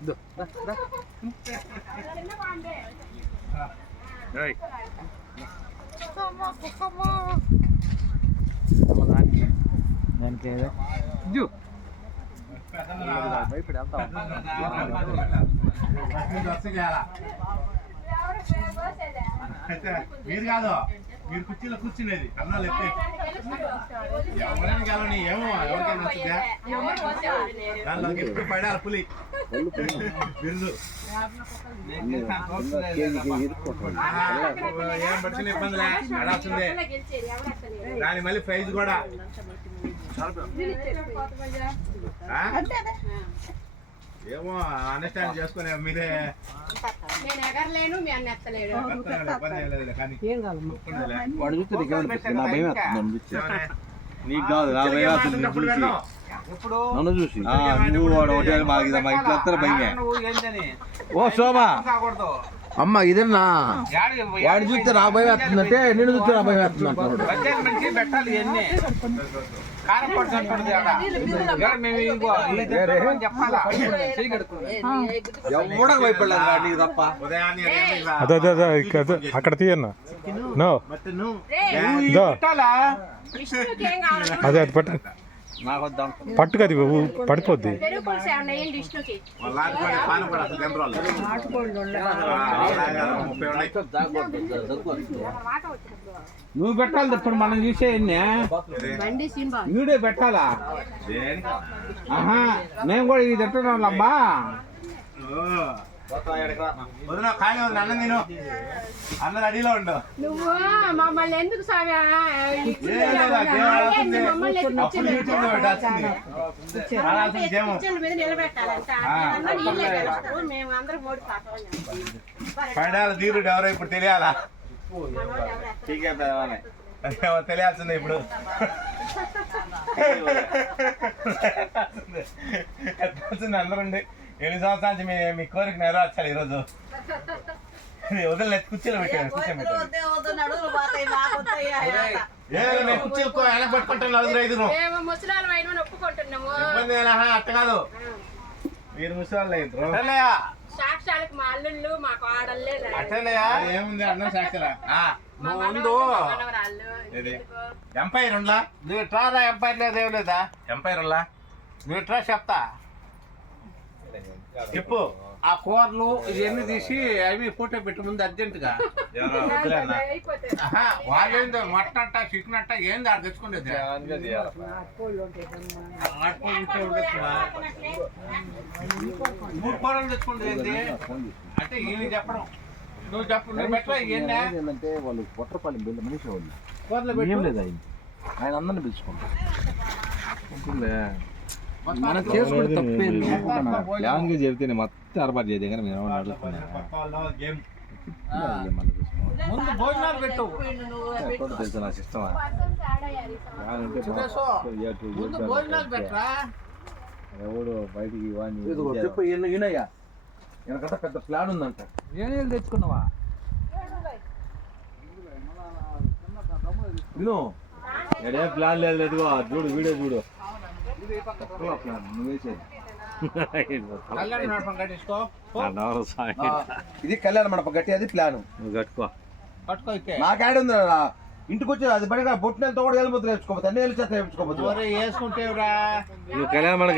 మీరు కాదు, మీరు కుర్చీలో కూర్చునేది అన్నాలు ఎత్తే ఎవరైనా కాలని ఏమో ఎవరికైనా వస్తుందా దానిలో ఎప్పుడు పడాలి పులి బిరుదు ఏం పడిచిన ఇబ్బందిలే అడాల్సిందే దాని మళ్ళీ ప్రైజ్ కూడా ఏమో అండర్స్టాండ్ చేసుకునే మీరే నీకు కాదు నా భయం వస్తుంది నన్ను చూసి నువ్వు వాడు ఒకటే మాకు మా ఇంట్లో అంతా భయమే. ఓ శోభా అమ్మ ఇదేనా వాడు చూస్తే నా భయం వేస్తుందంటే నేను చూస్తే నా భయం వేస్తుంది అంటున్నాడు. ఎవడకు భయపడలేదు నీకు తప్ప. అక్కడ తీయన్నా అదే అది పట్టు పట్టుకు అది పడిపోద్ది. నువ్వు పెట్టాలి ఇప్పుడు మనం చూసే నువ్వుడే పెట్టాలా? ఆహా మేము కూడా ఇది తిట్టడం అబ్బా. అన్నం తిను అన్నది అడిలో ఉండు నువ్వు మమ్మల్ని ఎందుకు పడాలి ధీరుడు ఎవరో ఇప్పుడు తెలియాలా? తెలియాల్సిందే ఇప్పుడు అందరుండి 7 సంవత్సరాల నుంచి మీ కోరిక నెరవేర్చాలి ఈరోజు. వదిలి కుర్చీలో పెట్టాను కుర్చీలు వెనక పట్టుకుంటాను 4-5 ఇబ్బంది అట్ట కాదు మీరు ముసలి ఏముంది అన్నం సాక్షరా ముందు ఎంపైర్ ఉండా నువ్వు ట్రారా ఎంపైర్ లేదా ఏం లేదా ఎంపైర్ ఉండా నువ్వు ట్రా చెప్తా చెప్పు. ఆ కూరలు ఇవన్నీ తీసి అవి ఫోటో పెట్టి ముందు అర్జెంటుగా వాళ్ళేందో మటన్ అట్ట చికెన్ అట్ట ఏంది ఆడ తెచ్చుకునేది 3 కూరలు తెచ్చుకుంటుంది అంటే ఈయన చెప్పడం నువ్వు చెప్పు నువ్వు పెట్టా ఏంటంటే వాళ్ళు పొట్టపాలెం వెళ్ళి మనిషి వాళ్ళు ఏం లేదు ఆయన అందరిని పిలుచుకుంటారు మనం చేసుకుంటే తప్పేది లాంగ్వేజ్ చెబితేనే మొత్తం అరబాటు చేయదే కానీ మేము తెలుసు నా సిస్టమ్ ఎవడు బయటికి చెప్పు ఈయనయ్యా వెనకంటే పెద్ద ప్లాన్ ఉందంట. ఏం తెచ్చుకున్నావా విను ఎడే ప్లాన్ లేదు లేదుగో చూడు వీడియో చూడు ఇది కళ్యాణ మండపం గట్టి అది ప్లాన్ కట్టుకో నాకాడ ఉంది ఇంటికి వచ్చి అది బయట బొట్టినంత కూడా వెళ్ళిపోతుంది వేసుకోపోతే అన్ని వెళ్ళి చేత వేసుకోపోతుంది వేసుకుంటే కళ్యాణ మండపం